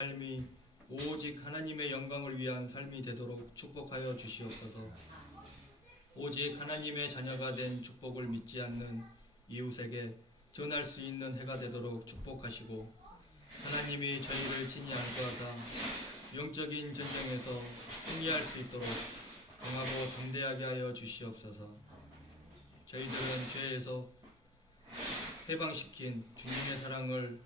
삶이 오직 하나님의 영광을 위한 삶이 되도록 축복하여 주시옵소서. 오직 하나님의 자녀가 된 축복을 믿지 않는 이웃에게 전할 수 있는 해가 되도록 축복하시고, 하나님이 저희를 친히 안수하사 영적인 전쟁에서 승리할 수 있도록 강하고 담대하게 하여 주시옵소서. 저희들은 죄에서 해방시킨 주님의 사랑을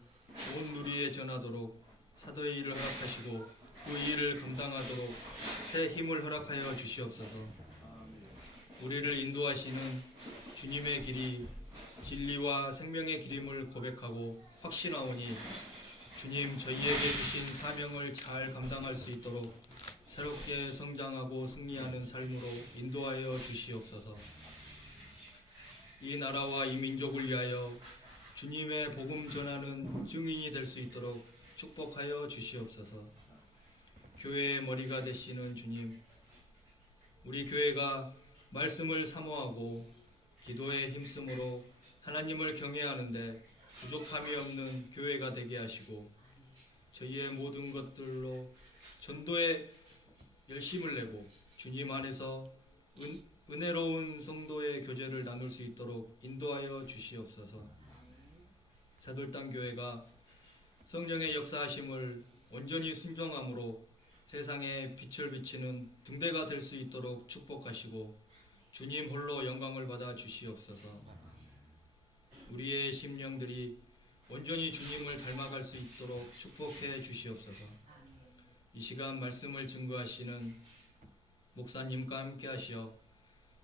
온 누리에 전하도록 사도의 일을 허락하시고 그 일을 감당하도록 새 힘을 허락하여 주시옵소서. 우리를 인도하시는 주님의 길이 진리와 생명의 길임을 고백하고 확신하오니 주님 저희에게 주신 사명을 잘 감당할 수 있도록 새롭게 성장하고 승리하는 삶으로 인도하여 주시옵소서. 이 나라와 이 민족을 위하여 주님의 복음 전하는 증인이 될 수 있도록 축복하여 주시옵소서. 교회의 머리가 되시는 주님, 우리 교회가 말씀을 사모하고 기도에 힘쓰므로 하나님을 경외하는데 부족함이 없는 교회가 되게 하시고, 저희의 모든 것들로 전도에 열심을 내고 주님 안에서 은혜로운 성도의 교제를 나눌 수 있도록 인도하여 주시옵소서. 사돌당 교회가 성령의 역사하심을 온전히 순종함으로 세상에 빛을 비치는 등대가 될 수 있도록 축복하시고 주님 홀로 영광을 받아 주시옵소서. 우리의 심령들이 온전히 주님을 닮아갈 수 있도록 축복해 주시옵소서. 이 시간 말씀을 증거하시는 목사님과 함께 하시어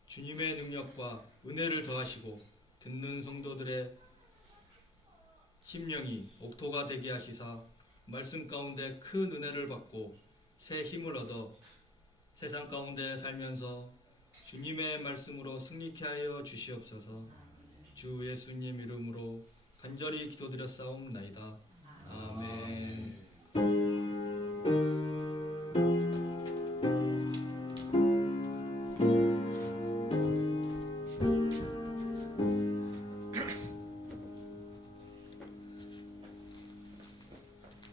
주님의 능력과 은혜를 더하시고 듣는 성도들의 심령이 옥토가 되게 하시사 말씀 가운데 큰 은혜를 받고 새 힘을 얻어 세상 가운데 살면서 주님의 말씀으로 승리케 하여 주시옵소서. 주 예수님 이름으로 간절히 기도드렸사옵나이다. 아멘.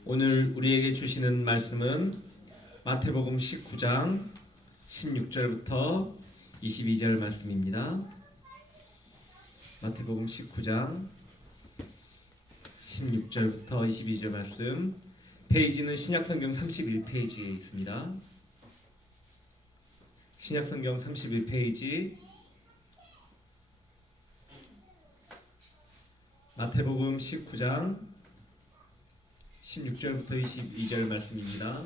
오늘 우리에게 주시는 말씀은 마태복음 19장 16절부터 22절 말씀입니다. 마태복음 19장 16절부터 22절 말씀, 페이지는 신약성경 31페이지에 있습니다. 신약성경 31페이지 마태복음 19장 16절부터 22절 말씀입니다.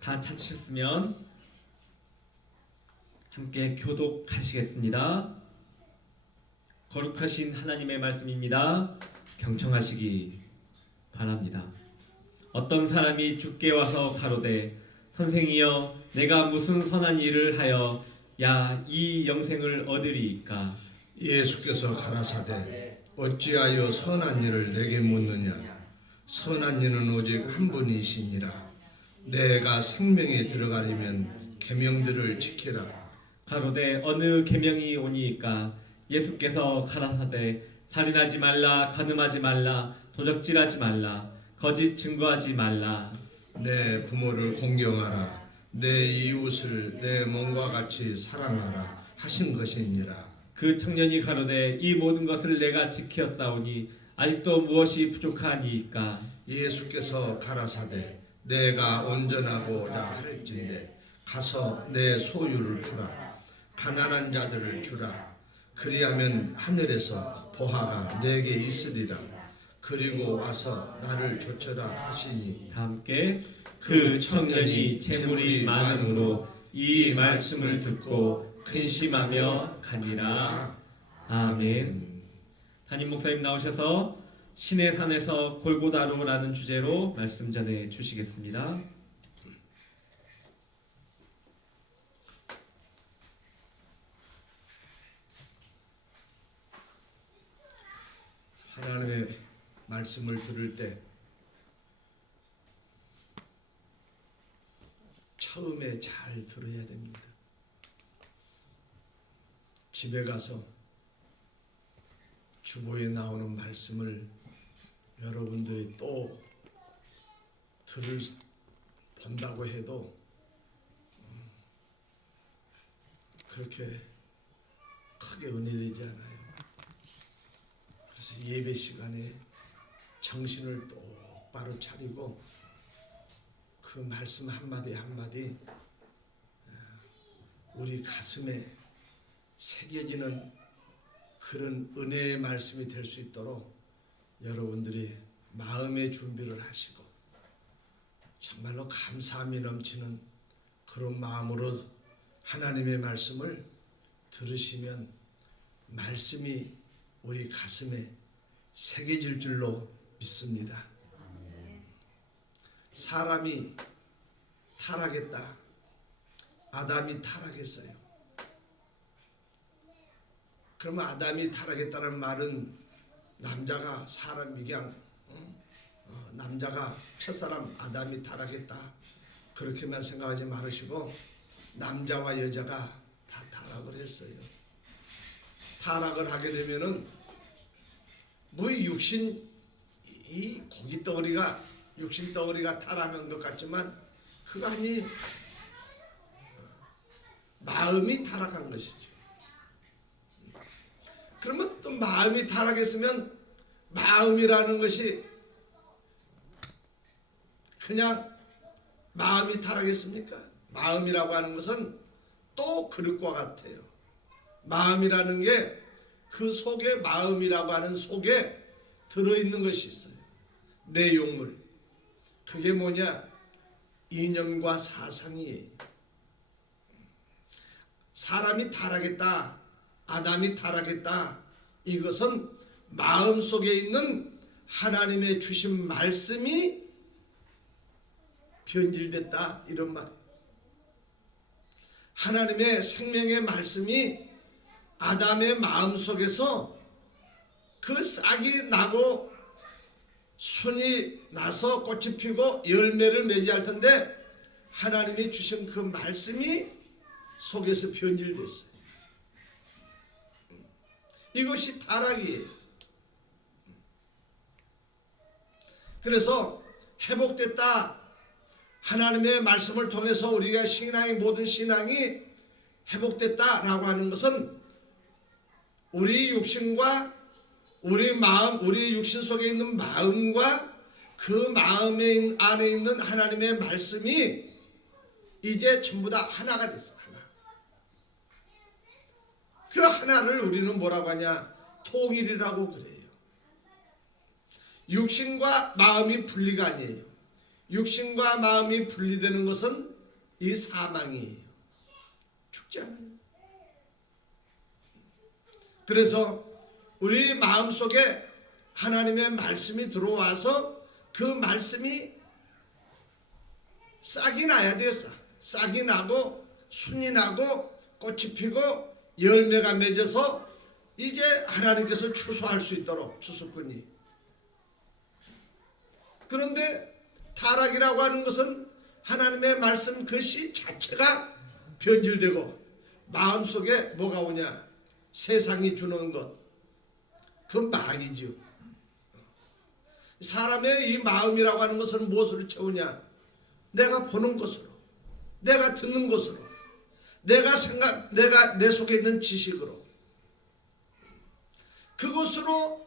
다 찾으셨으면 함께 교독하시겠습니다. 거룩하신 하나님의 말씀입니다. 경청하시기 바랍니다. 어떤 사람이 주께 와서 가로되 선생이여 내가 무슨 선한 일을 하여 이 영생을 얻으리이까? 예수께서 가라사대 어찌하여 선한 일을 내게 묻느냐? 선한 이는 오직 한 분이시니라. 내가 생명에 들어가려면 계명들을 지키라. 가로되 어느 계명이 오니이까? 예수께서 가라사대 살인하지 말라, 간음하지 말라, 도적질하지 말라, 거짓 증거하지 말라, 내 부모를 공경하라. 내 이웃을 내 몸과 같이 사랑하라 하신 것이니라. 그 청년이 가로되 이 모든 것을 내가 지켰사오니 아직도 무엇이 부족하니이까? 예수께서 가라사대 내가 온전하고자 할진대 가서 내 소유를 팔아 가난한 자들을 주라. 그리하면 하늘에서 보화가 내게 있으리라. 그리고 와서 나를 좇으라 하시니, 다 함께 그 청년이 재물이 많음으로 이 말씀을 듣고 근심하며 가니라. 아멘. 담임 목사님 나오셔서 신의 산에서 골고다로라는 주제로 말씀 전해 주시겠습니다. 하나님의 말씀을 들을 때 처음에 잘 들어야 됩니다. 집에 가서 주보에 나오는 말씀을 여러분들이 또 본다고 해도 그렇게 크게 은혜되지 않아요. 그래서 예배 시간에 정신을 똑바로 차리고 그 말씀 한마디 한마디 우리 가슴에 새겨지는 그런 은혜의 말씀이 될 수 있도록 여러분들이 마음의 준비를 하시고 정말로 감사함이 넘치는 그런 마음으로 하나님의 말씀을 들으시면 말씀이 우리 가슴에 새겨질 줄로 믿습니다. 사람이 타락했다. 아담이 타락했어요. 그러면 아담이 타락했다는 말은 남자가 사람이 그냥 남자가 첫사람 아담이 타락했다 그렇게만 생각하지 말으시고 남자와 여자가 다 타락을 했어요. 타락을 하게 되면은 뭐 육신 이 고기 덩어리가 육신 덩어리가 타락한 것 같지만 그거 아니에요. 마음이 타락한 것이죠. 그러면 또 마음이 타락했으면 마음이라는 것이 그냥 마음이 타락했습니까? 마음이라고 하는 것은 또 그릇과 같아요. 마음이라는 게 그 속에 마음이라고 하는 속에 들어있는 것이 있어요. 내용물. 그게 뭐냐? 이념과 사상이에요. 사람이 타락했다. 아담이 타락했다. 이것은 마음속에 있는 하나님의 주신 말씀이 변질됐다 이런 말. 하나님의 생명의 말씀이 아담의 마음속에서 그 싹이 나고 순이 나서 꽃이 피고 열매를 맺어야 할 텐데 하나님이 주신 그 말씀이 속에서 변질됐어요. 이것이 타락이에요. 그래서 회복됐다. 하나님의 말씀을 통해서 우리가 모든 신앙이 회복됐다라고 하는 것은 우리 육신과 우리 마음, 우리 육신 속에 있는 마음과 그 마음의 안에 있는 하나님의 말씀이 이제 전부 다 하나가 됐어. 하나. 그 하나를 우리는 뭐라고 하냐? 통일이라고 그래요. 육신과 마음이 분리가 아니에요. 육신과 마음이 분리되는 것은 이 사망이에요. 죽지 않아요. 그래서 우리 마음속에 하나님의 말씀이 들어와서 그 말씀이 싹이 나야 돼요. 싹이 나고 순이 나고 꽃이 피고 열매가 맺어서 이제 하나님께서 추수할 수 있도록 추수꾼이. 그런데 타락이라고 하는 것은 하나님의 말씀 그 씨 자체가 변질되고 마음속에 뭐가 오냐? 세상이 주는 것. 그 마귀죠. 사람의 이 마음이라고 하는 것은 무엇으로 채우냐? 내가 보는 것으로, 내가 듣는 것으로, 내가 내 속에 있는 지식으로, 그것으로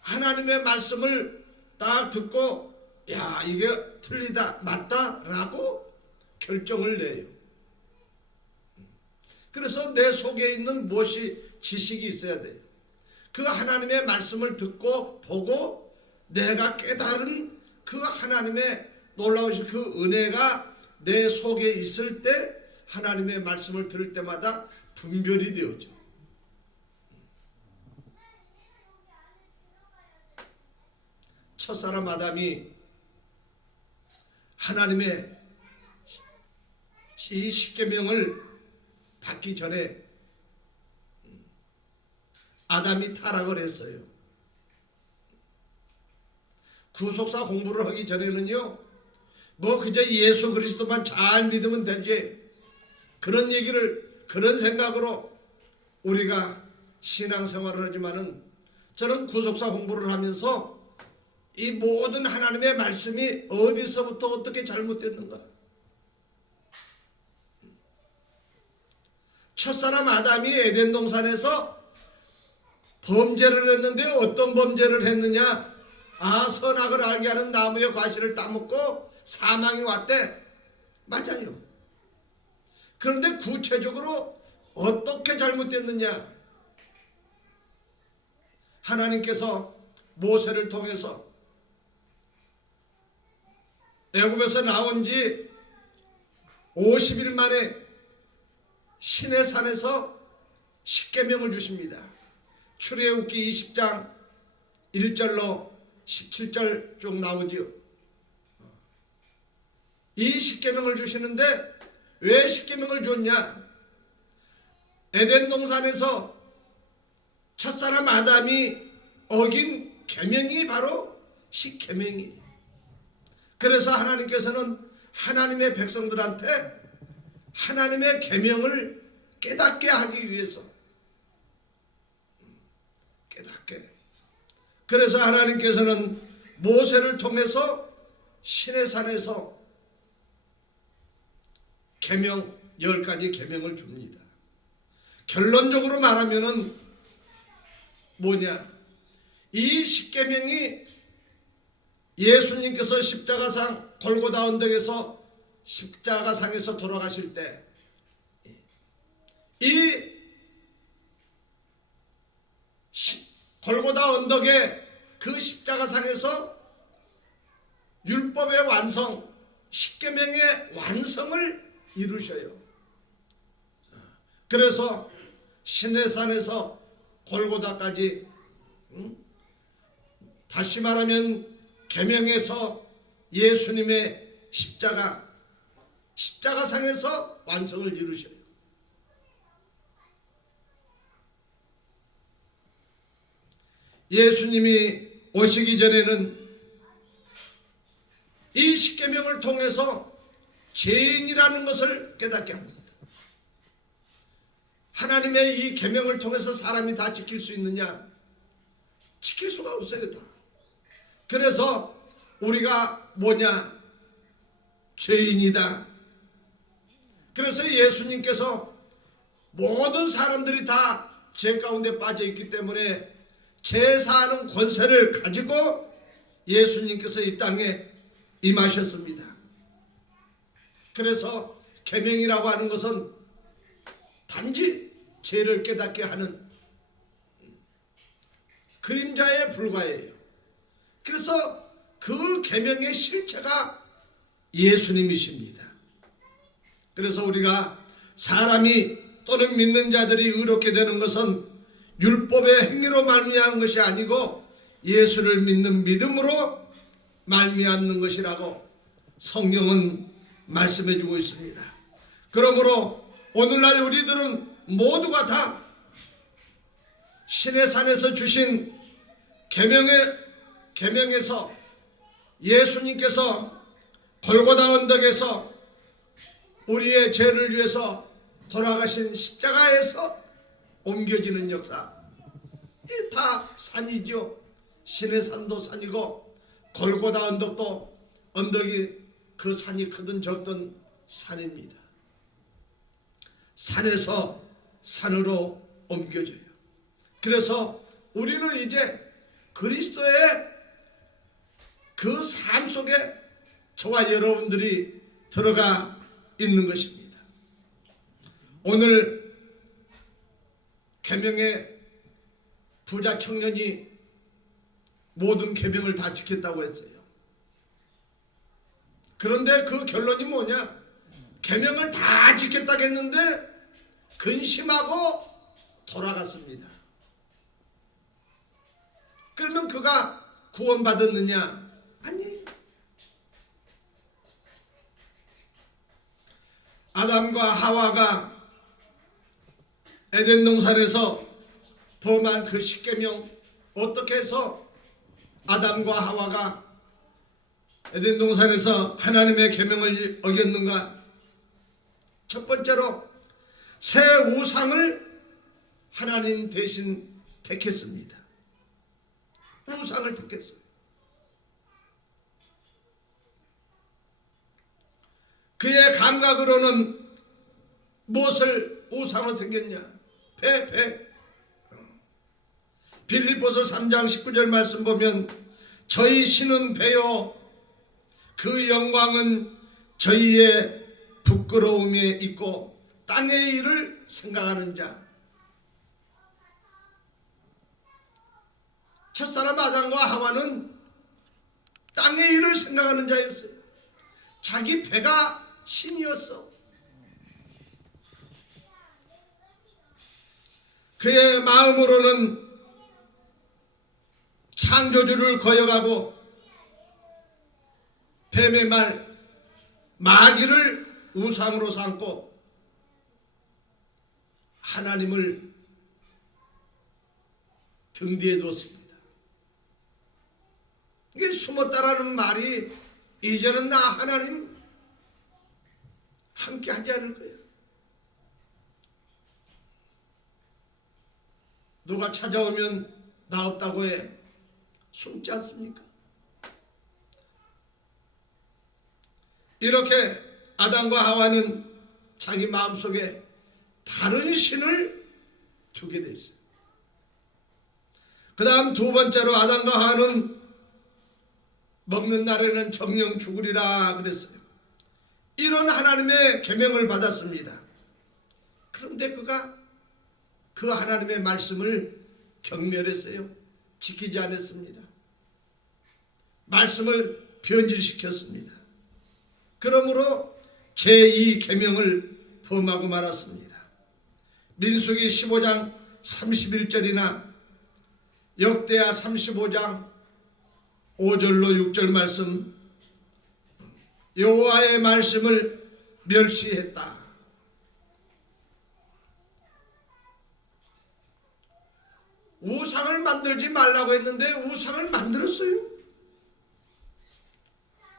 하나님의 말씀을 딱 듣고 야 이게 틀리다 맞다라고 결정을 내요. 그래서 내 속에 있는 무엇이 지식이 있어야 돼요. 그 하나님의 말씀을 듣고 보고 내가 깨달은 그 하나님의 놀라우신 그 은혜가 내 속에 있을 때 하나님의 말씀을 들을 때마다 분별이 되었죠. 첫사람 아담이 하나님의 이 십계명을 받기 전에 아담이 타락을 했어요. 구속사 공부를 하기 전에는요, 뭐 그저 예수 그리스도만 잘 믿으면 되지, 그런 얘기를 그런 생각으로 우리가 신앙생활을 하지만은 저는 구속사 공부를 하면서 이 모든 하나님의 말씀이 어디서부터 어떻게 잘못됐는가. 첫사람 아담이 에덴 동산에서 범죄를 했는데 어떤 범죄를 했느냐? 선악을 알게 하는 나무의 과실을 따먹고 사망이 왔대. 맞아요. 그런데 구체적으로 어떻게 잘못됐느냐? 하나님께서 모세를 통해서 애굽에서 나온 지 50일 만에 시내산에서 십계명을 주십니다. 출애굽기 20장 1절로 17절 쭉 나오지요. 이 십계명을 주시는데 왜 십계명을 줬냐? 에덴 동산에서 첫사람 아담이 어긴 계명이 바로 십계명이. 그래서 하나님께서는 하나님의 백성들한테 하나님의 계명을 깨닫게 하기 위해서 깨닫게. 그래서 하나님께서는 모세를 통해서 시내산에서 계명 10가지 계명을 줍니다. 결론적으로 말하면은 뭐냐? 이 십계명이 예수님께서 십자가상 골고다 언덕에서 십자가상에서 돌아가실 때 이 골고다 언덕의 그 십자가상에서 율법의 완성, 십계명의 완성을 이루셔요. 그래서 시내산에서 골고다까지, 다시 말하면 계명에서 예수님의 십자가상에서 완성을 이루셔요. 예수님이 오시기 전에는 이 십계명을 통해서 죄인이라는 것을 깨닫게 합니다. 하나님의 이 계명을 통해서 사람이 다 지킬 수 있느냐? 지킬 수가 없어요. 다. 그래서 우리가 뭐냐? 죄인이다. 그래서 예수님께서 모든 사람들이 다 죄 가운데 빠져 있기 때문에 제사하는 권세를 가지고 예수님께서 이 땅에 임하셨습니다. 그래서 계명이라고 하는 것은 단지 죄를 깨닫게 하는 그림자에 불과해요. 그래서 그 계명의 실체가 예수님이십니다. 그래서 우리가 사람이 또는 믿는 자들이 의롭게 되는 것은 율법의 행위로 말미암은 것이 아니고 예수를 믿는 믿음으로 말미암는 것이라고 성경은 말씀해 주고 있습니다. 그러므로 오늘날 우리들은 모두가 다 시내산에서 주신 계명에서 예수님께서 골고다 언덕에서 우리의 죄를 위해서 돌아가신 십자가에서 옮겨지는 역사, 이 다 산이죠. 시내산도 산이고 골고다 언덕도 언덕이 그 산이 크든 적든 산입니다. 산에서 산으로 옮겨져요. 그래서 우리는 이제 그리스도의 그 삶 속에 저와 여러분들이 들어가 있는 것입니다. 오늘 계명의 부자 청년이 모든 계명을 다 지켰다고 했어요. 그런데 그 결론이 뭐냐? 계명을 다 지켰다고 했는데 근심하고 돌아갔습니다. 그러면 그가 구원받았느냐? 아니. 아담과 하와가 에덴 동산에서 범한 그 십계명, 어떻게 해서 아담과 하와가 에덴 동산에서 하나님의 계명을 어겼는가? 첫 번째로 새 우상을 하나님 대신 택했습니다. 우상을 택했어요. 그의 감각으로는 무엇을 우상으로 생겼냐? 배. 빌립보서 3장 19절 말씀 보면 저희 신은 배요 그 영광은 저희의 부끄러움에 있고 땅의 일을 생각하는 자. 첫사람 아담과 하와는 땅의 일을 생각하는 자였어요. 자기 배가 신이었어. 그의 마음으로는 창조주를 거역하고 뱀의 말 마귀를 우상으로 삼고 하나님을 등 뒤에 뒀습니다. 이게 숨었다라는 말이 이제는 나 하나님 함께 하지 않을 거예요. 누가 찾아오면 나 없다고 해 숨지 않습니까? 이렇게 아담과 하와는 자기 마음속에 다른 신을 두게 됐어요. 그 다음 두 번째로 아담과 하와는 먹는 날에는 정령 죽으리라 그랬어요. 이런 하나님의 계명을 받았습니다. 그런데 그가 그 하나님의 말씀을 경멸했어요. 지키지 않았습니다. 말씀을 변질시켰습니다. 그러므로 제2 계명을 범하고 말았습니다. 민수기 15장 31절이나 역대하 35장 5절로 6절 말씀 여호와의 말씀을 멸시했다. 우상을 만들지 말라고 했는데 우상을 만들었어요.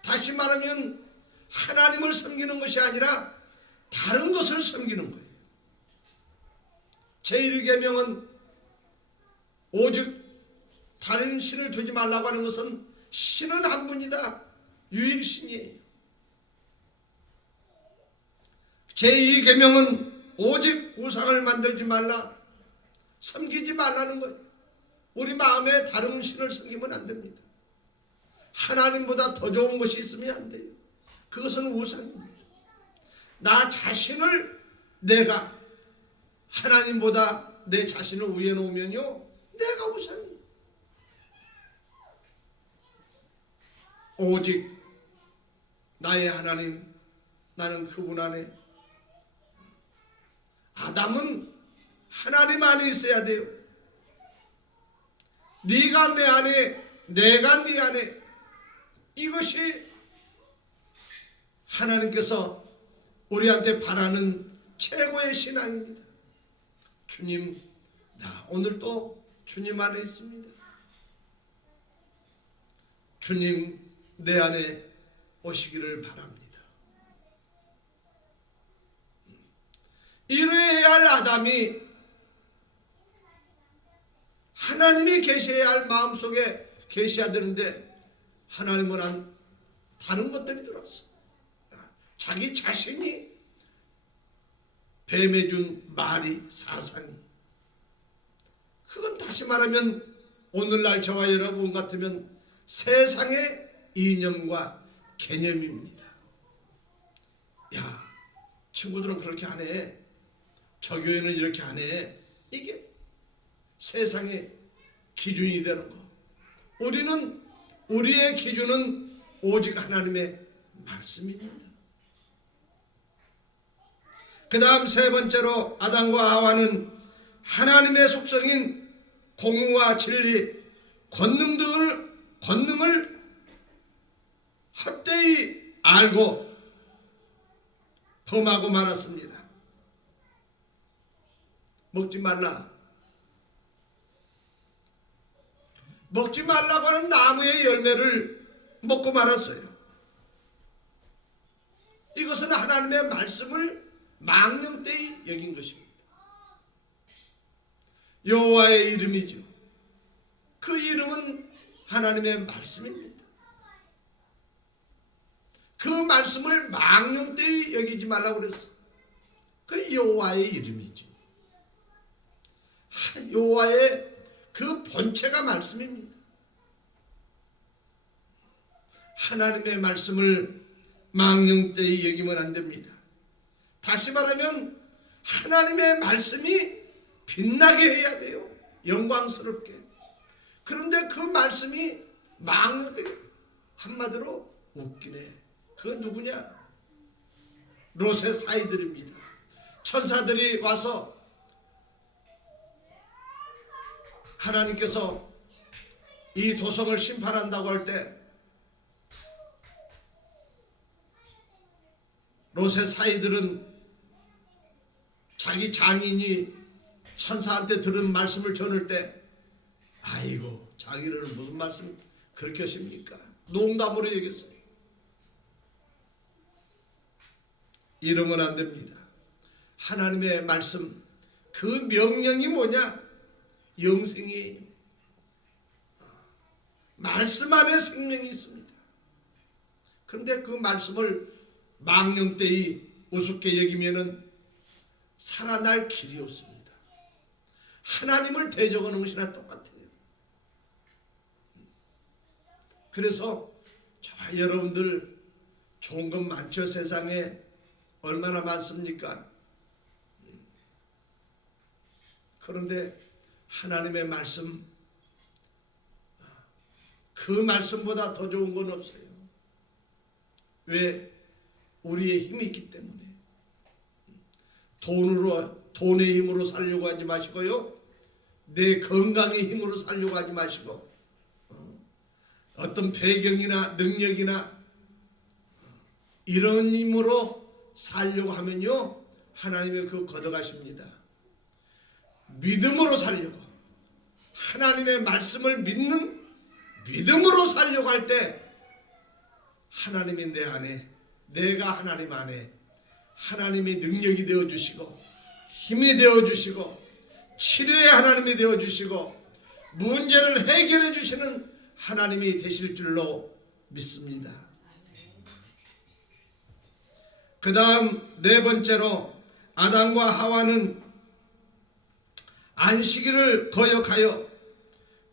다시 말하면 하나님을 섬기는 것이 아니라 다른 것을 섬기는 거예요. 제1계명은 오직 다른 신을 두지 말라고 하는 것은 신은 한 분이다. 유일신이에요. 제2계명은 오직 우상을 만들지 말라. 섬기지 말라는 거예요. 우리 마음에 다른 신을 섬기면 안 됩니다. 하나님보다 더 좋은 것이 있으면 안 돼요. 그것은 우상입니다. 나 자신을 내가 하나님보다 내 자신을 위에 놓으면요 내가 우상이에요. 오직 나의 하나님 나는 그분 안에 아담은 하나님 안에 있어야 돼요. 네가 내 안에 내가 네 안에 이것이 하나님께서 우리한테 바라는 최고의 신앙입니다. 주님 나 오늘 또 주님 안에 있습니다. 주님 내 안에 오시기를 바랍니다. 이래야 할 아담이 하나님이 계셔야 할 마음속에 계셔야 되는데 하나님은 다른 것들이 들어왔어. 자기 자신이 뱀에 준 말이 사상이 그건 다시 말하면 오늘날 저와 여러분 같으면 세상의 이념과 개념입니다. 야 친구들은 그렇게 안 해. 저 교회는 이렇게 안 해. 이게 세상의 기준이 되는 거. 우리는 우리의 기준은 오직 하나님의 말씀입니다. 그 다음 세 번째로 아담과 하와는 하나님의 속성인 공의와 진리, 권능을 헛되이 알고 범하고 말았습니다. 먹지 말라. 먹지 말라고 하는 나무의 열매를 먹고 말았어요. 이것은 하나님의 말씀을 망령되이 여긴 것입니다. 여호와의 이름이죠. 그 이름은 하나님의 말씀입니다. 그 말씀을 망령되이 여기지 말라고 그랬어. 그 여호와의 이름이죠. 여호와의 그 본체가 말씀입니다. 하나님의 말씀을 망령되이 여기면 안 됩니다. 다시 말하면 하나님의 말씀이 빛나게 해야 돼요. 영광스럽게. 그런데 그 말씀이 망령되게, 한마디로 웃기네. 그건 누구냐? 롯의 사이들입니다. 천사들이 와서 하나님께서 이 도성을 심판한다고 할 때 롯의 사이들은 자기 장인이 천사한테 들은 말씀을 전할 때 아이고 자기는 무슨 말씀 그렇게 하십니까? 농담으로 얘기했어요. 이러면 안 됩니다. 하나님의 말씀 그 명령이 뭐냐? 영생이에요. 말씀 안에 생명이 있습니다. 그런데 그 말씀을 망령되이 우습게 여기면은 살아날 길이 없습니다. 하나님을 대적하는 것이나 똑같아요. 그래서 정말 여러분들 좋은 것 많죠. 세상에 얼마나 많습니까? 그런데 하나님의 말씀, 그 말씀보다 더 좋은 건 없어요. 왜? 우리의 힘이 있기 때문에. 돈의 힘으로 살려고 하지 마시고요. 내 건강의 힘으로 살려고 하지 마시고, 어떤 배경이나 능력이나 이런 힘으로 살려고 하면요, 하나님이 그거 걷어가십니다. 믿음으로 살려고, 하나님의 말씀을 믿는 믿음으로 살려고 할 때 하나님이 내 안에, 내가 하나님 안에 하나님의 능력이 되어주시고 힘이 되어주시고 치료의 하나님이 되어주시고 문제를 해결해 주시는 하나님이 되실 줄로 믿습니다. 그 다음 네 번째로 아담과 하와는 안식일을 거역하여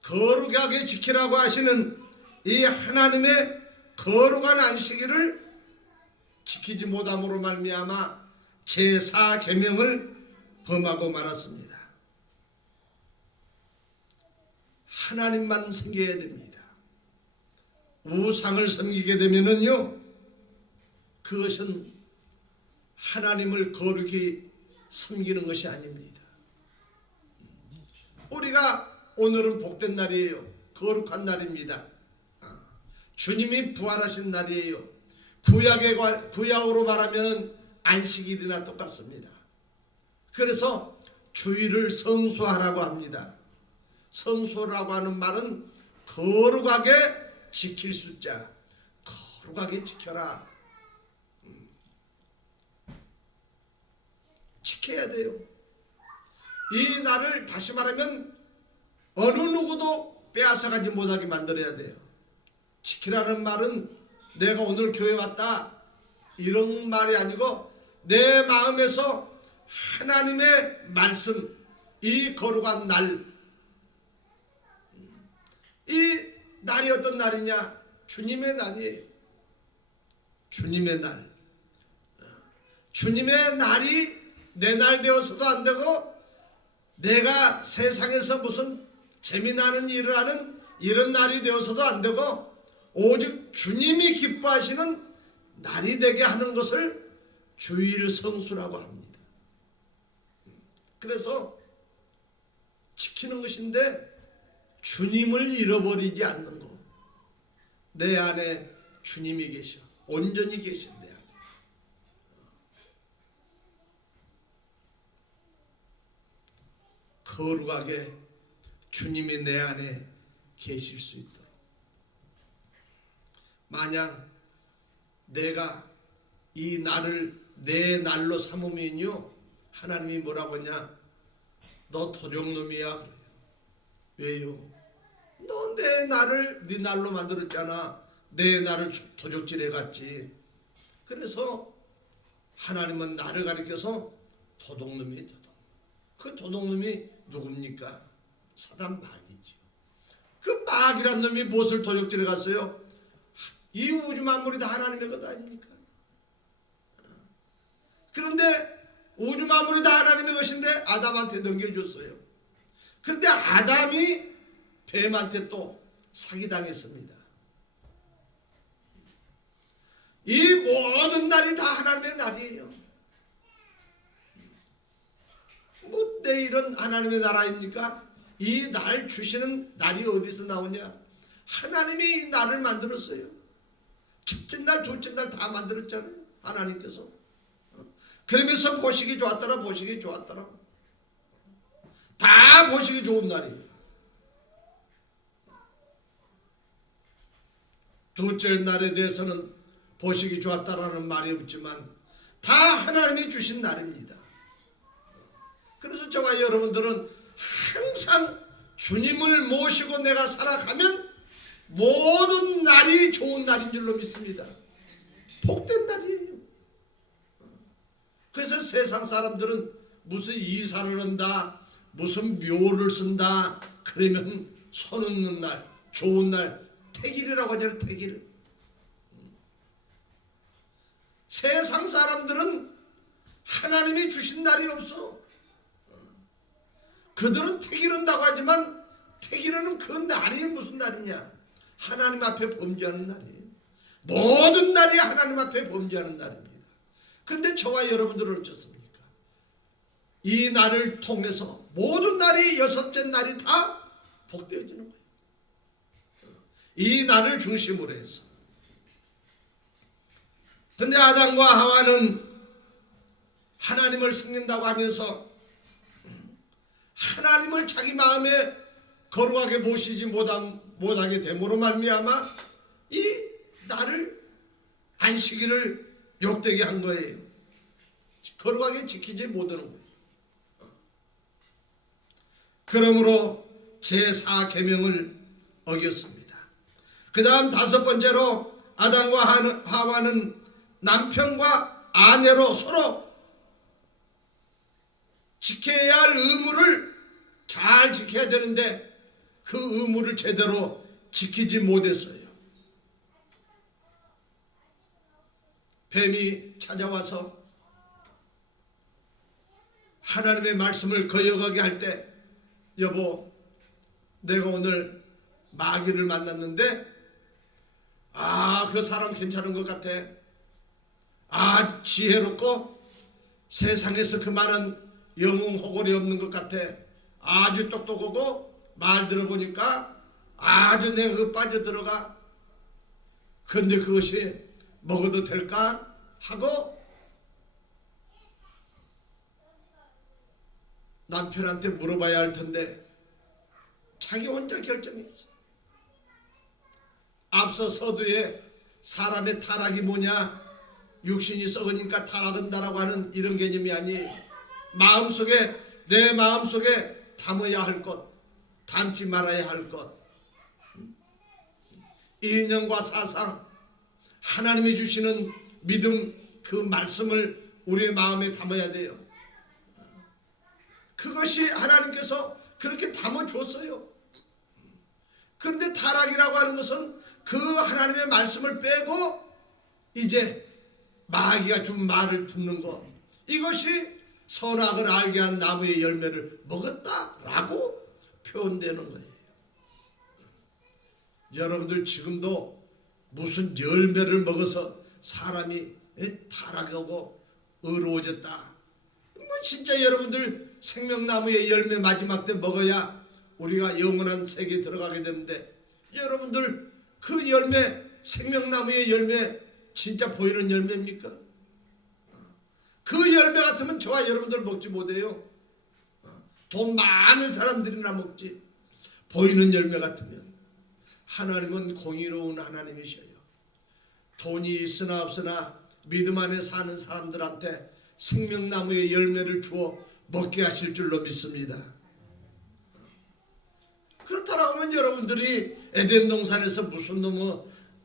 거룩하게 지키라고 하시는 이 하나님의 거룩한 안식일을 지키지 못함으로 말미암아 제4계명을 범하고 말았습니다. 하나님만 섬겨야 됩니다. 우상을 섬기게 되면은요, 그것은 하나님을 거룩히 섬기는 것이 아닙니다. 우리가 오늘은 복된 날이에요. 거룩한 날입니다. 주님이 부활하신 날이에요. 부약으로 말하면 안식일이나 똑같습니다. 그래서 주일을 성수하라고 합니다. 성수라고 하는 말은 거룩하게 지킬 숫자, 거룩하게 지켜라. 지켜야 돼요. 이 날을 다시 말하면 어느 누구도 빼앗아가지 못하게 만들어야 돼요. 지키라는 말은 내가 오늘 교회 왔다 이런 말이 아니고 내 마음에서 하나님의 말씀, 이 거룩한 날, 이 날이 어떤 날이냐? 주님의 날이에요. 주님의 날. 주님의 날이 내 날 되어서도 안 되고 내가 세상에서 무슨 재미나는 일을 하는 이런 날이 되어서도 안 되고 오직 주님이 기뻐하시는 날이 되게 하는 것을 주일 성수라고 합니다. 그래서 지키는 것인데 주님을 잃어버리지 않는 것. 내 안에 주님이 계셔. 온전히 계신 내 안에. 거룩하게 주님이 내 안에 계실 수 있도록. 만약 내가 이 날을 내 날로 삼으면요 하나님이 뭐라고 하냐? 너 도적놈이야. 왜요? 너 내 날을 네 날로 만들었잖아. 내 날을 도적질해 갔지. 그래서 하나님은 나를 가리켜서 도둑놈이 도둑. 그 도둑놈이 누굽니까? 사단 마귀죠. 그 마귀란 놈이 무엇을 도적질해 갔어요? 이 우주 만물이 다 하나님의 것 아닙니까? 그런데 우주 만물이 다 하나님의 것인데 아담한테 넘겨줬어요. 그런데 아담이 뱀한테 또 사기당했습니다. 이 모든 날이 다 하나님의 날이에요. 뭐 내일은 하나님의 나라입니까? 이 날 주시는 날이 어디서 나오냐? 하나님이 이 날을 만들었어요. 첫째 날, 둘째 날 다 만들었잖아요. 하나님께서. 그러면서 보시기 좋았더라, 보시기 좋았더라. 다 보시기 좋은 날이에요. 둘째 날에 대해서는 보시기 좋았다라는 말이 없지만 다 하나님이 주신 날입니다. 그래서 저와 여러분들은 항상 주님을 모시고 내가 살아가면 모든 날이 좋은 날인 줄로 믿습니다. 복된 날이에요. 그래서 세상 사람들은 무슨 이사를 한다, 무슨 묘를 쓴다, 그러면 손 없는 날, 좋은 날, 태길이라고 하잖아요. 태길. 세상 사람들은 하나님이 주신 날이 없어. 그들은 태길한다고 하지만 태길은 그 날이 무슨 날이냐? 하나님 앞에 범죄하는 날이에요. 모든 날이 하나님 앞에 범죄하는 날입니다. 그런데 저와 여러분들은 어떻습니까? 이 날을 통해서 모든 날이 여섯째 날이 다 복되어지는 거예요. 이 날을 중심으로 해서. 근데 아담과 하와는 하나님을 섬긴다고 하면서 하나님을 자기 마음에 거룩하게 모시지 못하게 됨으로 말미암아 이 날을 안식일을 욕되게 한 거예요. 거룩하게 지키지 못하는 거예요. 그러므로 제4계명을 어겼습니다. 그 다음 다섯 번째로 아담과 하와는 남편과 아내로 서로 지켜야 할 의무를 잘 지켜야 되는데 그 의무를 제대로 지키지 못했어요. 뱀이 찾아와서 하나님의 말씀을 거역하게 할 때 여보 내가 오늘 마귀를 만났는데 그 사람 괜찮은 것 같아. 지혜롭고 세상에서 그만한 영웅호골이 없는 것 같아. 아주 똑똑하고 말 들어보니까 아주 내가 그 빠져들어가. 그런데 그것이 먹어도 될까? 하고 남편한테 물어봐야 할 텐데 자기 혼자 결정했어. 앞서 서두에 사람의 타락이 뭐냐? 육신이 썩으니까 타락한다라고 하는 이런 개념이 아니에요. 마음속에 내 마음속에 담아야 할 것, 담지 말아야 할 것, 이념과 사상, 하나님이 주시는 믿음, 그 말씀을 우리의 마음에 담아야 돼요. 그것이 하나님께서 그렇게 담아줬어요. 그런데 타락이라고 하는 것은 그 하나님의 말씀을 빼고 이제 마귀가 준 말을 듣는 것, 이것이 선악을 알게 한 나무의 열매를 먹었다라고 표현되는 거예요. 여러분들 지금도 무슨 열매를 먹어서 사람이 타락하고 어려워졌다. 진짜 여러분들 생명나무의 열매 마지막 때 먹어야 우리가 영원한 세계에 들어가게 되는데 여러분들 그 열매, 생명나무의 열매 진짜 보이는 열매입니까? 그 열매 같으면 저와 여러분들 먹지 못해요. 돈 많은 사람들이나 먹지. 보이는 열매 같으면. 하나님은 공의로운 하나님이셔요. 돈이 있으나 없으나 믿음 안에 사는 사람들한테 생명나무의 열매를 주어 먹게 하실 줄로 믿습니다. 그렇다라고 하면 여러분들이 에덴 동산에서 무슨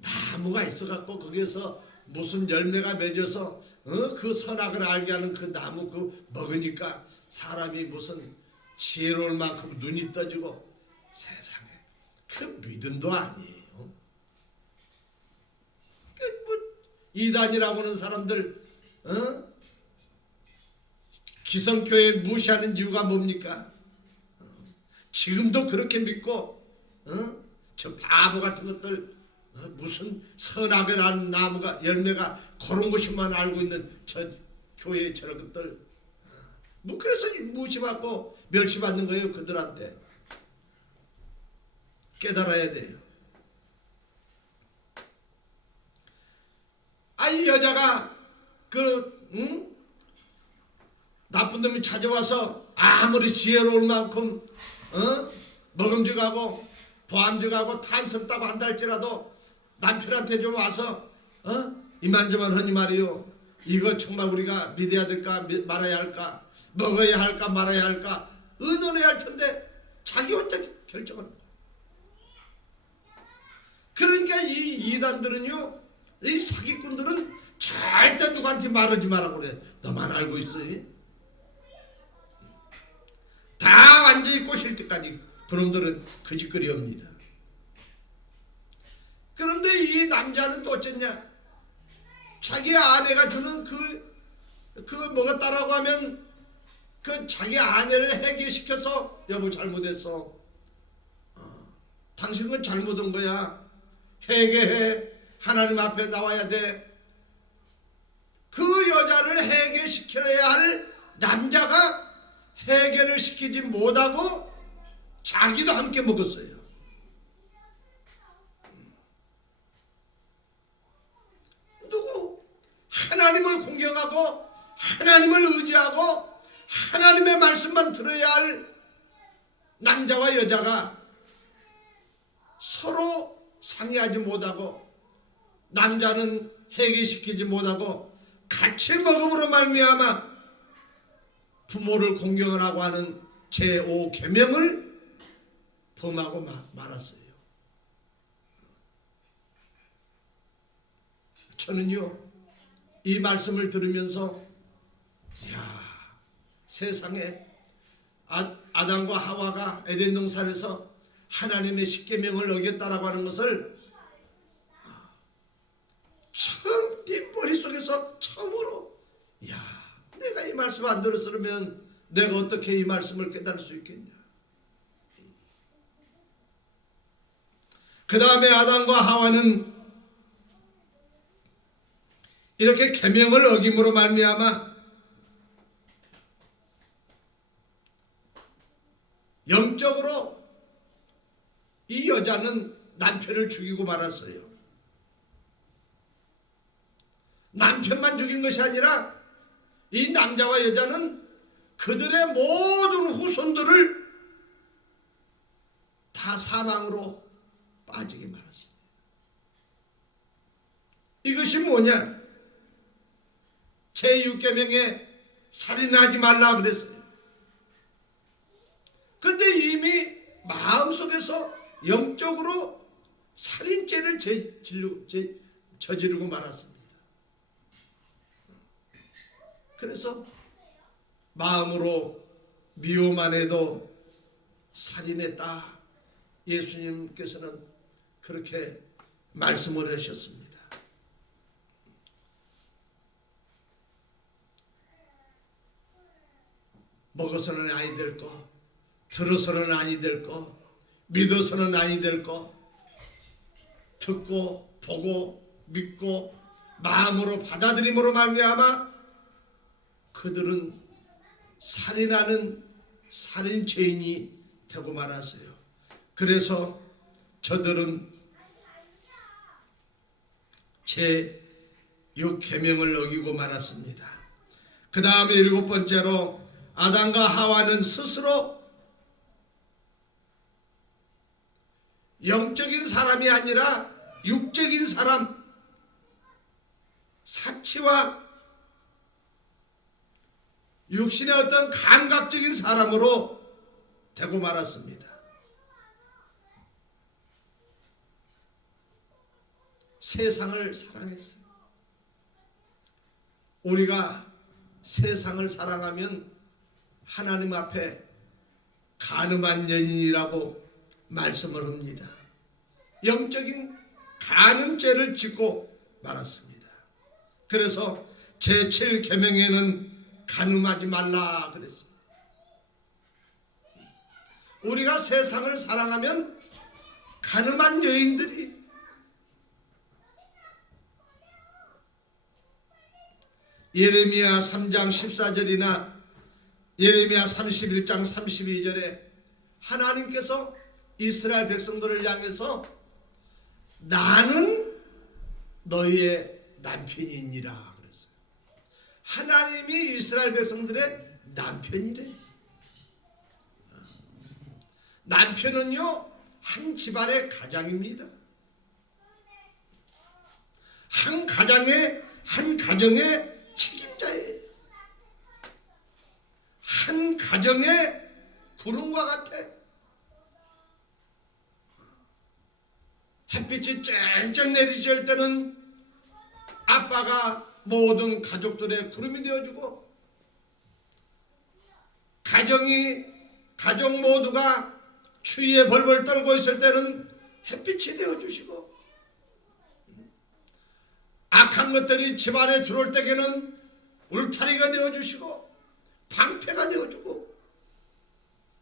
나무가 있어갖고 거기에서 무슨 열매가 맺어서 그 선악을 알게 하는 그 나무 그 먹으니까 사람이 무슨 지혜로울 만큼 눈이 떠지고 세상에 그 믿음도 아니에요. 이단이라고 하는 사람들 기성교회 무시하는 이유가 뭡니까? 지금도 그렇게 믿고 저 바보 같은 것들 무슨 선악을 아는 나무가 열매가 그런 것만 알고 있는 저 교회 저런 것들 뭐 그래서 무시받고 멸시받는 거예요. 그들한테 깨달아야 돼요. 이 여자가 나쁜 놈이 찾아와서 아무리 지혜로울 만큼 먹음직하고 보암직하고 탐스럽다고 한다 할지라도 남편한테 좀 와서 이만저만 하니 말이요, 이거 정말 우리가 믿어야 될까 말아야 할까, 먹어야 할까 말아야 할까 의논해야 할 텐데 자기 혼자 결정을. 그러니까 이 이단들은요, 이 사기꾼들은 절대 누구한테 말하지 말라고 그래. 너만 알고 있어. 다 완전히 꼬실 때까지 그놈들은 거짓거리합니다. 그런데 이 남자는 또 어쨌냐? 자기 아내가 주는 그거 먹었다라고 하면 그 자기 아내를 해결시켜서 여보 잘못했어. 당신은 잘못한 거야. 회개해. 하나님 앞에 나와야 돼. 그 여자를 해결시켜야 할 남자가 해결을 시키지 못하고 자기도 함께 먹었어요. 누구? 하나님을 공경하고 하나님을 의지하고 하나님의 말씀만 들어야 할 남자와 여자가 서로 상의하지 못하고 남자는 해결시키지 못하고 같이 먹음으로 말미암아 부모를 공경을 하고 하는 제5계명을 범하고 말았어요. 저는요, 이 말씀을 들으면서 세상에 아담과 하와가 에덴 동산에서 하나님의 십계명을 어겼다라고 하는 것을 처음 네 머릿속에서 처음으로 내가 이 말씀 안 들었으면 내가 어떻게 이 말씀을 깨달을 수 있겠냐. 그 다음에 아담과 하와는 이렇게 계명을 어김으로 말미암아 영적으로 이 여자는 남편을 죽이고 말았어요. 남편만 죽인 것이 아니라 이 남자와 여자는 그들의 모든 후손들을 다 사망으로 빠지게 말았습니다. 이것이 뭐냐? 제6계명에 살인하지 말라 그랬어요. 그런데 이미 마음속에서 영적으로 살인죄를 저지르고 말았습니다. 그래서 마음으로 미워만 해도 살인했다. 예수님께서는 그렇게 말씀을 하셨습니다. 먹어서는 아니 될 거, 들어서는 아니 될 거, 믿어서는 아니 될 거, 듣고 보고 믿고 마음으로 받아들임으로 말미암아 그들은 살인하는 살인죄인이 되고 말았어요. 그래서 저들은 제6계명을 어기고 말았습니다. 그 다음에 7번째로 아담과 하와는 스스로 영적인 사람이 아니라 육적인 사람, 사치와 육신의 어떤 감각적인 사람으로 되고 말았습니다. 세상을 사랑했어요. 우리가 세상을 사랑하면 하나님 앞에 간음한 여인이라고 말씀을 합니다. 영적인 간음죄를 짓고 말았습니다. 그래서 제7계명에는 간음하지 말라 그랬습니다. 우리가 세상을 사랑하면 간음한 여인들이 예레미야 3장 14절이나 예레미야 31장 32절에 하나님께서 이스라엘 백성들을 향해서 나는 너희의 남편이니라 그랬어요. 하나님이 이스라엘 백성들의 남편이래. 남편은요 한 집안의 가장입니다. 한 가정의 책임자예요. 한 가정의 구름과 같아. 햇빛이 쨍쨍 내리질 때는 아빠가 모든 가족들의 구름이 되어주고, 가정 모두가 추위에 벌벌 떨고 있을 때는 햇빛이 되어주시고, 악한 것들이 집안에 들어올 때에는 울타리가 되어주시고 방패가 되어주고,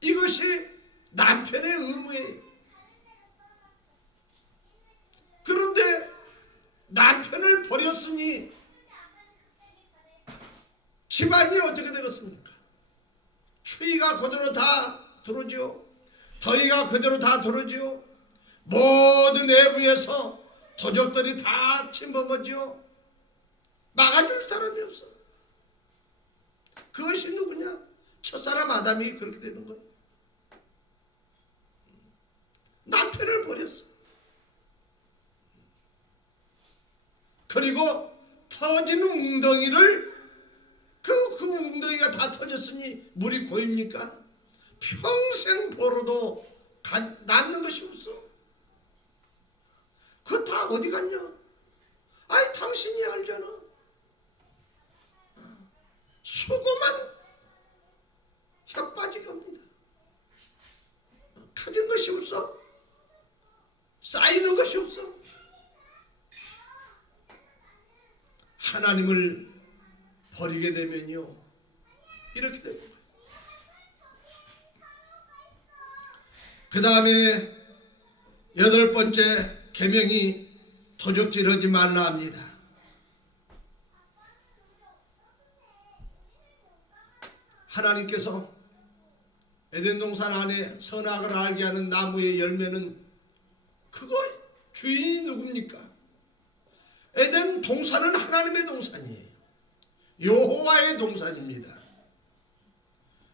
이것이 남편의 의무예요. 그런데 남편을 버렸으니 집안이 어떻게 되겠습니까? 추위가 그대로 다 들어오죠. 더위가 그대로 다 들어오죠. 모든 내부에서 도적들이 다 침범하죠. 막아줄 사람이 없어. 그것이 누구냐? 첫사람 아담이 그렇게 되는 거예요. 남편을 버렸어. 그리고 터진 웅덩이를 그 웅덩이가 다 터졌으니 물이 고입니까? 평생 벌어도 남는 것이 없어. 그거 다 어디 갔냐? 아이 당신이 알잖아. 수고만 혀빠지게 합니다. 가진 것이 없어. 쌓이는 것이 없어. 하나님을 버리게 되면요 이렇게 됩니다. 그 다음에 8번째 계명이 도적질하지 말라 합니다. 하나님께서 에덴 동산 안에 선악을 알게 하는 나무의 열매는 그거 주인이 누굽니까? 에덴 동산은 하나님의 동산이에요. 여호와의 동산입니다.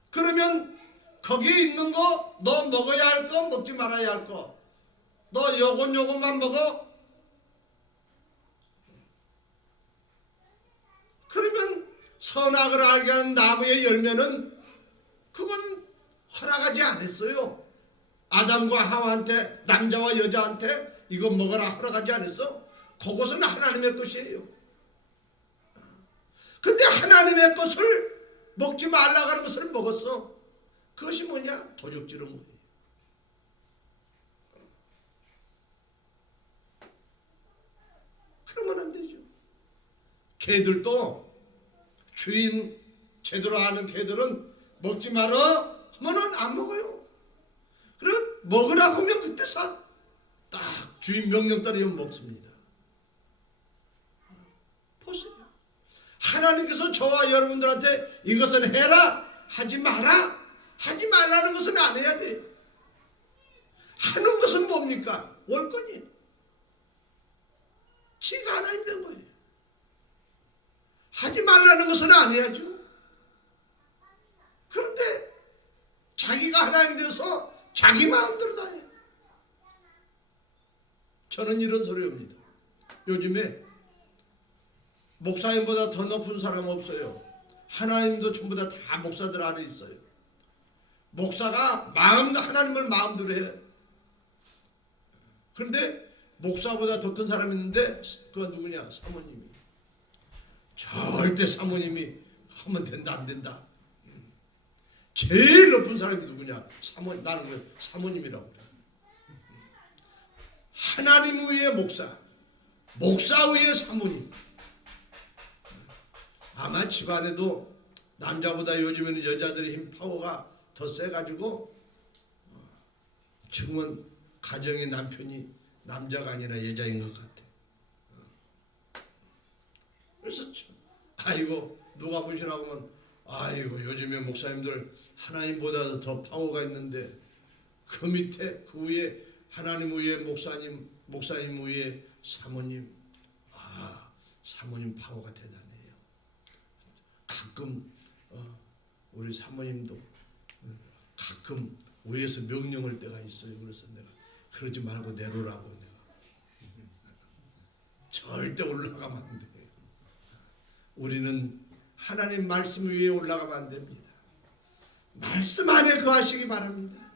그러면 거기에 있는 거 너 먹어야 할 거 먹지 말아야 할 거 너 요것만 먹어? 그러면 선악을 알게 하는 나무의 열매는 그건 허락하지 않았어요. 아담과 하와한테, 남자와 여자한테 이거 먹어라 허락하지 않았어. 그것은 하나님의 것이에요. 근데 하나님의 것을 먹지 말라고 하는 것을 먹었어. 그것이 뭐냐? 도적질한 거예요. 그러면 안 되죠. 개들도 주인 제대로 아는 개들은 먹지 마라 하면은 안 먹어요. 그리고 먹으라고 하면 그때 딱 주인 명령 따르면 먹습니다. 보세요. 하나님께서 저와 여러분들한테 이것은 해라 하지 마라 하지 말라는 것은 안 해야 돼요. 하는 것은 뭡니까? 월권이에요. 지가 하나님 된 거예요. 하지 말라는 것은 안 해야죠. 그런데 자기가 하나님 돼서 자기 마음대로 다 해요. 저는 이런 소리 합니다. 요즘에 목사님보다 더 높은 사람 없어요. 하나님도 전부 다 목사들 안에 있어요. 목사가 하나님을 마음대로 해. 그런데 목사보다 더 큰 사람이 있는데 그건 누구냐? 사모님이. 절대 사모님이 하면 된다 안 된다. 제일 높은 사람이 누구냐? 사모님. 나는 왜 사모님이라고 그래. 하나님 위에 목사, 목사 위에 사모님. 아마 집안에도 남자보다 요즘에는 여자들의 힘 파워가 더 세가지고 지금은 가정의 남편이 남자가 아니라 여자인 것 같아. 그래서 아이고 누가 보시라고 하면 아이고 요즘에 목사님들 하나님보다 더 파워가 있는데 그 밑에 그 위에 하나님 위에 목사님 위에 사모님. 사모님 파워가 대단해요. 가끔 우리 사모님도 가끔 위에서 명령할 때가 있어요. 그래서 내가 그러지 말고 내려오라고 내가 절대 올라가면 안 돼요. 우리는 하나님 말씀 위에 올라가면 안 됩니다. 말씀 안에 거하시기 바랍니다.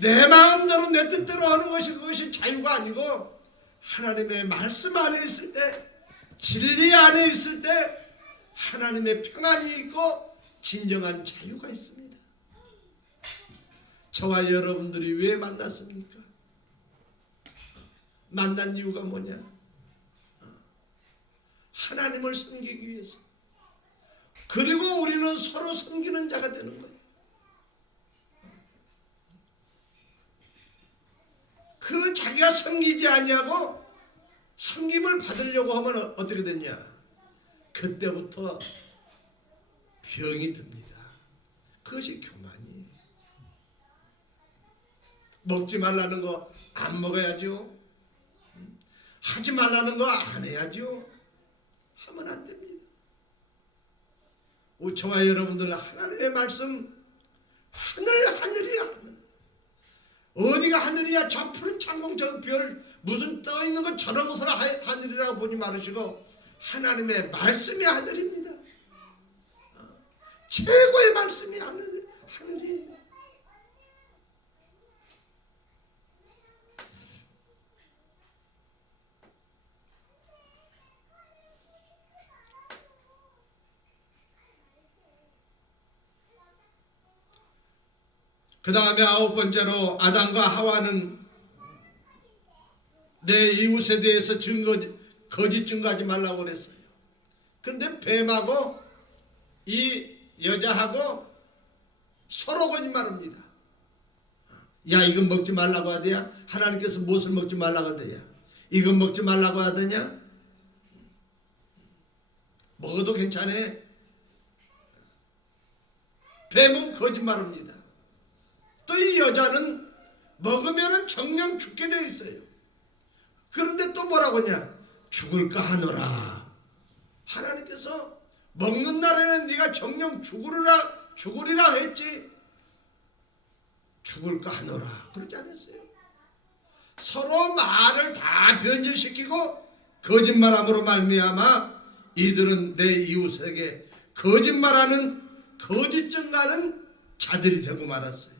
내 마음대로 내 뜻대로 하는 것이 그것이 자유가 아니고 하나님의 말씀 안에 있을 때 진리 안에 있을 때 하나님의 평안이 있고 진정한 자유가 있습니다. 저와 여러분들이 왜 만났습니까? 만난 이유가 뭐냐? 하나님을 섬기기 위해서. 그리고 우리는 서로 섬기는 자가 되는 거예요. 그 자기가 섬기지 아니하고 섬김을 받으려고 하면 어떻게 되냐? 그때부터 병이 듭니다. 그것이 교만이에요. 먹지 말라는 거 안 먹어야죠. 하지 말라는 거 안 해야죠. 하면 안 됩니다. 저와 여러분들 하나님의 말씀 하늘이야 하늘. 어디가 하늘이야? 저 푸른 창공 저 별 무슨 떠 있는 것 저런 것을 하늘이라고 보지 말으시고 하나님의 말씀이 하늘입니다. 최고의 말씀이 하늘이에요. 그 다음에 9번째로 아담과 하와는 내 이웃에 대해서 거짓 증거하지 말라고 그랬어요. 그런데 뱀하고 이 여자하고 서로 거짓말합니다. 야 이건 먹지 말라고 하더냐? 하나님께서 무엇을 먹지 말라고 하더냐? 이건 먹지 말라고 하더냐? 먹어도 괜찮아. 뱀은 거짓말합니다. 또 이 여자는 먹으면 정령 죽게 되어 있어요. 그런데 또 뭐라고 하냐? 죽을까 하노라. 하나님께서 먹는 날에는 네가 정령 죽으리라 했지. 죽을까 하노라. 그러지 않았어요. 서로 말을 다 변질시키고 거짓말함으로 말미암아 이들은 내 이웃에게 거짓말하는 거짓 증가하는 자들이 되고 말았어요.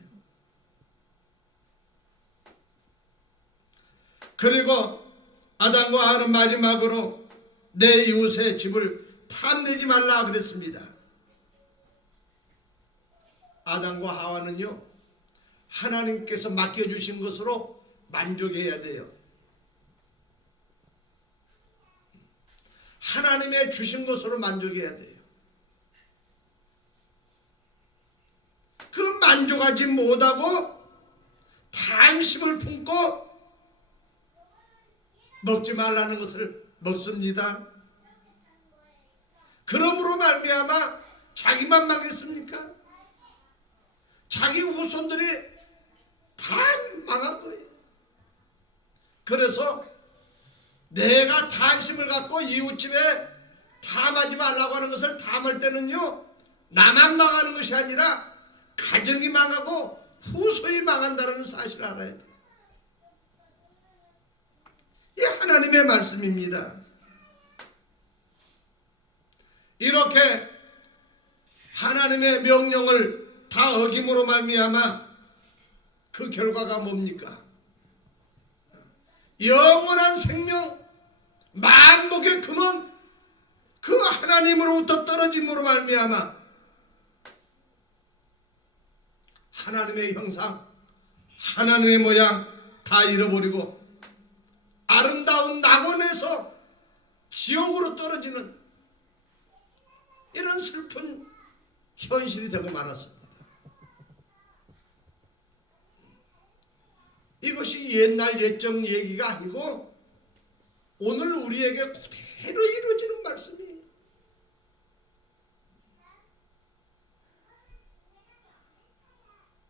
그리고 아담과 하와는 마지막으로 내 이웃의 집을 탐내지 말라 그랬습니다. 아담과 하와는요 하나님께서 맡겨주신 것으로 만족해야 돼요. 하나님의 주신 것으로 만족해야 돼요. 그 만족하지 못하고 탐심을 품고 먹지 말라는 것을 먹습니다. 그러므로 말미암아 자기만 망했습니까? 자기 후손들이 다 망한 거예요. 그래서 내가 탐심을 갖고 이웃집에 탐하지 말라고 하는 것을 탐할 때는요 나만 망하는 것이 아니라 가정이 망하고 후손이 망한다는 사실을 알아야 돼요. 이 하나님의 말씀입니다. 이렇게 하나님의 명령을 다 어김으로 말미암아 그 결과가 뭡니까? 영원한 생명, 만복의 근원, 그 하나님으로부터 떨어짐으로 말미암아 하나님의 형상, 하나님의 모양 다 잃어버리고 아름다운 낙원에서 지옥으로 떨어지는 이런 슬픈 현실이 되고 말았습니다. 이것이 옛날 옛적 얘기가 아니고 오늘 우리에게 그대로 이루어지는 말씀이에요.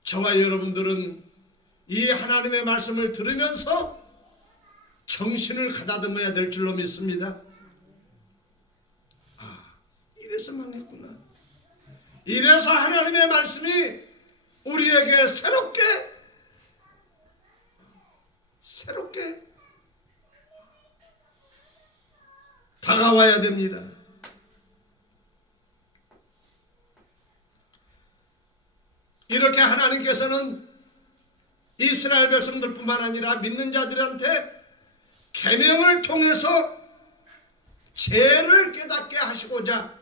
저와 여러분들은 이 하나님의 말씀을 들으면서 정신을 가다듬어야 될 줄로 믿습니다. 이래서 망했구나. 이래서 하나님의 말씀이 우리에게 새롭게 다가와야 됩니다. 이렇게 하나님께서는 이스라엘 백성들뿐만 아니라 믿는 자들한테 계명을 통해서 죄를 깨닫게 하시고자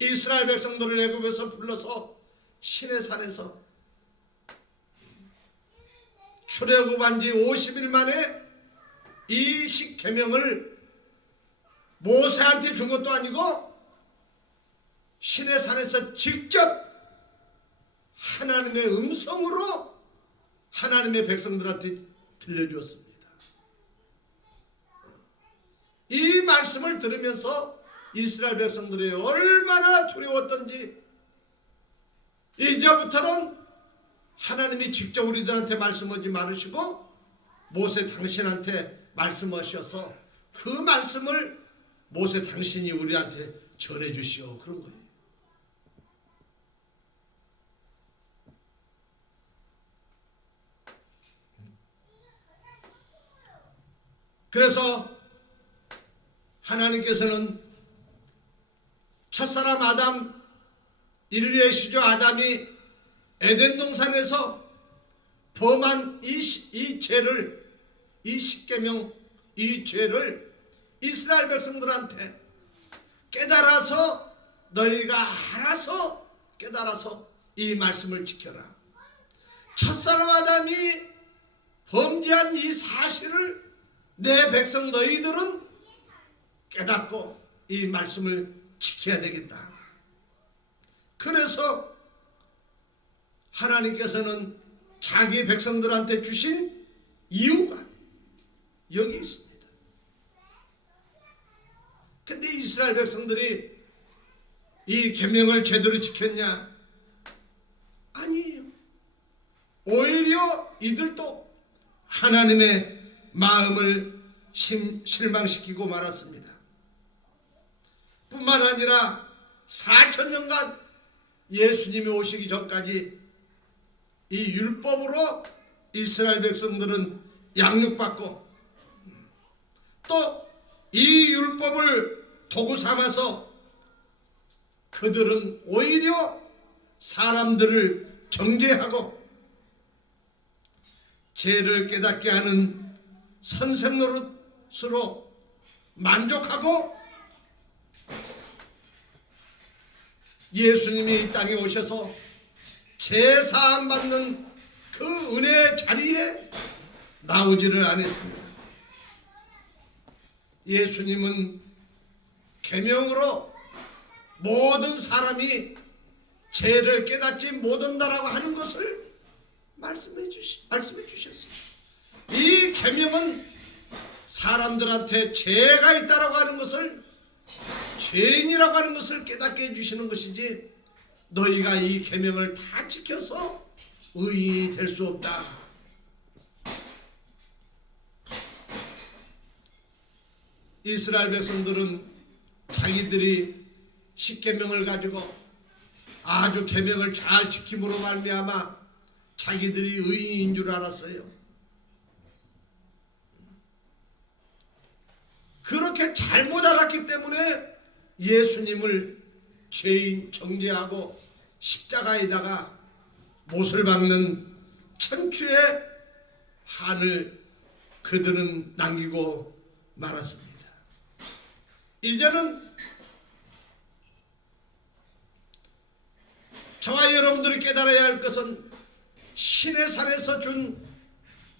이스라엘 백성들을 애굽에서 불러서 시내산에서 출애굽한 지 50일 만에 이 십계명을 모세한테 준 것도 아니고 시내산에서 직접 하나님의 음성으로 하나님의 백성들한테 들려주었습니다. 이 말씀을 들으면서 이스라엘 백성들이 얼마나 두려웠던지 이제부터는 하나님이 직접 우리들한테 말씀하지 말으시고 모세 당신한테 말씀하셔서 그 말씀을 모세 당신이 우리한테 전해주시오 그런 거예요. 그래서 하나님께서는 첫사람 아담 인류의 시조 아담이 에덴 동산에서 범한 이 죄를 이 십계명 이 죄를 이스라엘 백성들한테 깨달아서 너희가 알아서 깨달아서 이 말씀을 지켜라. 첫사람 아담이 범죄한 이 사실을 내 백성 너희들은 깨닫고 이 말씀을 지켜야 되겠다. 그래서 하나님께서는 자기 백성들한테 주신 이유가 여기 있습니다. 근데 이스라엘 백성들이 이 계명을 제대로 지켰냐? 아니에요. 오히려 이들도 하나님의 마음을 실망시키고 말았습니다. 뿐만 아니라 4,000년간 예수님이 오시기 전까지 이 율법으로 이스라엘 백성들은 양육받고 또 이 율법을 도구 삼아서 그들은 오히려 사람들을 정죄하고 죄를 깨닫게 하는 선생노릇으로 만족하고 예수님이 이 땅에 오셔서 제사함 받는 그 은혜의 자리에 나오지를 않았습니다. 예수님은 계명으로 모든 사람이 죄를 깨닫지 못한다라고 하는 것을 말씀해 주셨어요. 이 계명은 사람들한테 죄가 있다라고 하는 것을 죄인이라고 하는 것을 깨닫게 해주시는 것이지 너희가 이 계명을 다 지켜서 의인이 될 수 없다. 이스라엘 백성들은 자기들이 십계명을 가지고 아주 계명을 잘 지킴으로 말미암아 자기들이 의인인 줄 알았어요. 그렇게 잘못 알았기 때문에 예수님을 죄인 정죄하고 십자가에다가 못을 박는 천추의 한을 그들은 남기고 말았습니다. 이제는 저와 여러분들이 깨달아야 할 것은 신의 산에서 준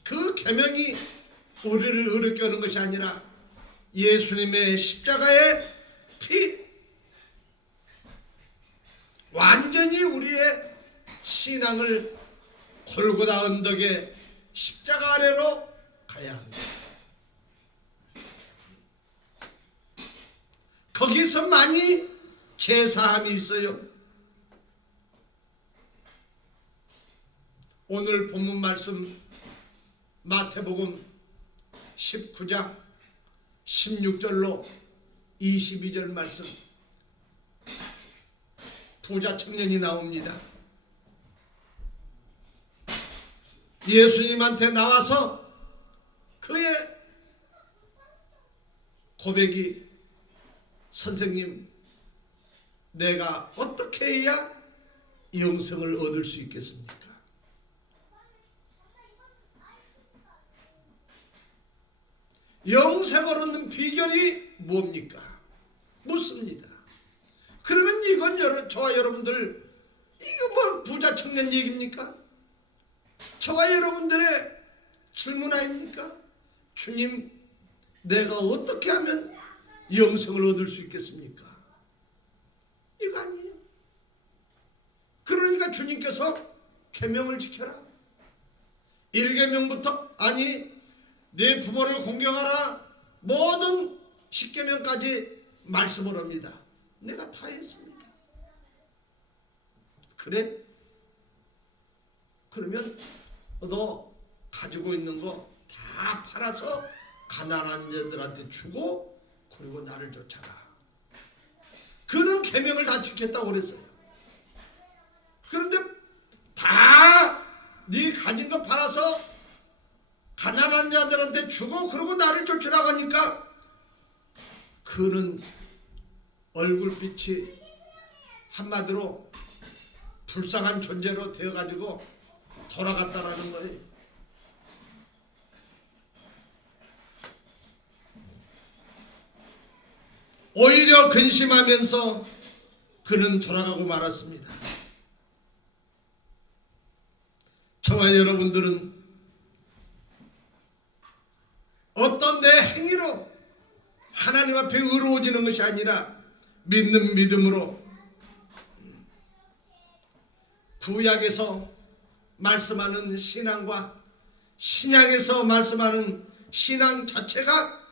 그 계명이 우리를 어렵게 하는 것이 아니라 예수님의 십자가의 피, 완전히 우리의 신앙을 골고다 언덕의 십자가 아래로 가야 합니다. 거기서 많이 제사함이 있어요. 오늘 본문 말씀 마태복음 19장 16절로 22절 말씀, 부자 청년이 나옵니다. 예수님한테 나와서 그의 고백이, 선생님, 내가 어떻게 해야 영생을 얻을 수 있겠습니까? 영생을 얻는 비결이 뭡니까? 묻습니다. 그러면 이건 저와 여러분들, 이거 뭐 부자 청년 얘기입니까? 저와 여러분들의 질문 아닙니까? 주님, 내가 어떻게 하면 영생을 얻을 수 있겠습니까? 이거 아니에요. 그러니까 주님께서 계명을 지켜라. 1계명부터, 아니 네 부모를 공경하라, 모든 10계명까지 말씀을 합니다. 내가 다 했습니다. 그래? 그러면 너 가지고 있는 거 다 팔아서 가난한 자들한테 주고 그리고 나를 쫓아라. 그런 계명을 다 지켰다고 그랬어요. 그런데 다 네 가진 거 팔아서 가난한 자들한테 주고 그러고 나를 쫓으라고 하니까 그는 얼굴빛이 한마디로 불쌍한 존재로 되어가지고 돌아갔다라는 거예요. 오히려 근심하면서 그는 돌아가고 말았습니다. 저와 여러분들은 어떤 내 행위로 하나님 앞에 의로워지는 것이 아니라 믿는 믿음으로, 구약에서 말씀하는 신앙과 신약에서 말씀하는 신앙 자체가